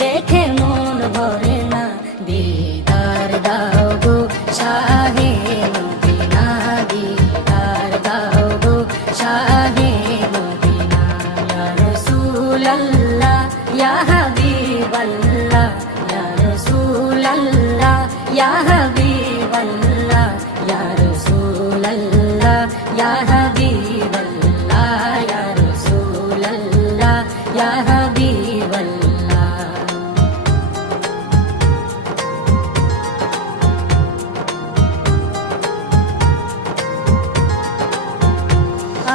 দেখে মন ভরে না। দিদার দাও গো শাহে মদিনা, দিদার দাও গো শাহে মদিনা। ইয়া রাসূলাল্লাহ ইয়া হাবিবাল্লাহ, ইয়া রাসূলাল্লাহ ইয়া হাবিবাল্লাহ, ইয়া রাসূলাল্লাহ ইয়া হাবিবাল্লাহ, ইয়া রাসূলাল্লাহ ইয়া হাবিবাল্লাহ।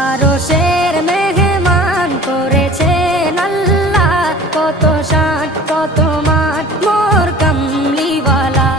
আরশের মেহমান করেছেন আল্লাহ, কত শান কত মান মোর কামলিওয়ালা।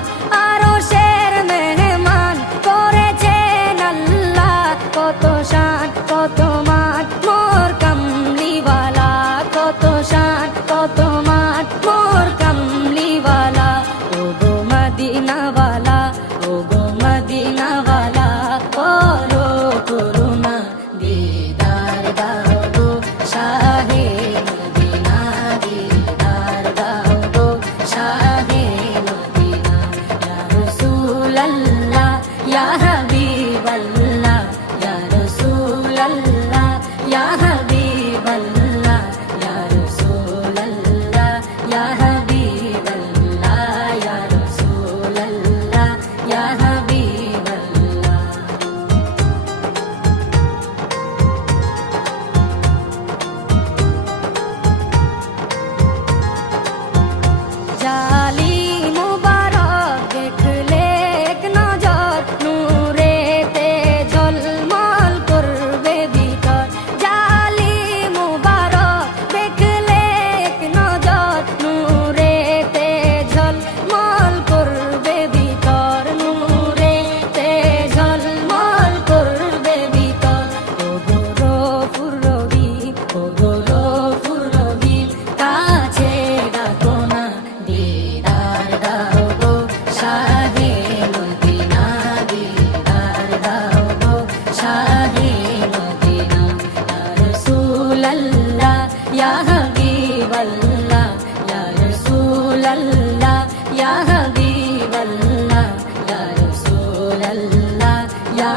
আরশের মেহমান করেছেন আল্লাহ, কত শান কত মান মোর কামলিওয়ালা, কত শান কত মান মোর কামলিওয়ালা। ও গো মদিনাওয়ালা, ও গো মদিনাওয়ালা, করো করুণা, দিদার দাও গো শাহে মদিনা, দিদার দাও গো শাহে মদিনা। ইয়া রাসূলাল্লাহ ইয়া হাবিবাল্লাহ, ইয়া রাসূলাল্লাহ ইয়া হাবিবাল্লাহ, ইয়া রাসূলাল্লাহ ইয়া হাবিবাল্লাহ, ইয়া রাসূলাল্লাহ ইয়া হাবিবাল্লাহ। জালি মুবারক দেখলে এক নজর, নূরেতে ঝলমল করবে ভিতর। জালি মুবারক দেখলে এক নজর, নূরেতে ঝলমল করবে ভিতর, নূরেতে ঝলমল করবে ভিতর। ও গো গফুর রহিম, ও গো গফুর রহিম, কাছে ডাকো না, দিদার দাও গো শাহে মদিনা, দিদার দাও গো শাহে মদিনা। ইয়া রাসূলাল্লাহ ইয়া হাবিবাল্লাহ, ইয়া রাসূলাল্লাহ ইয়া হাবিবাল্লাহ, ইয়া রাসূলাল্লাহ ইয়া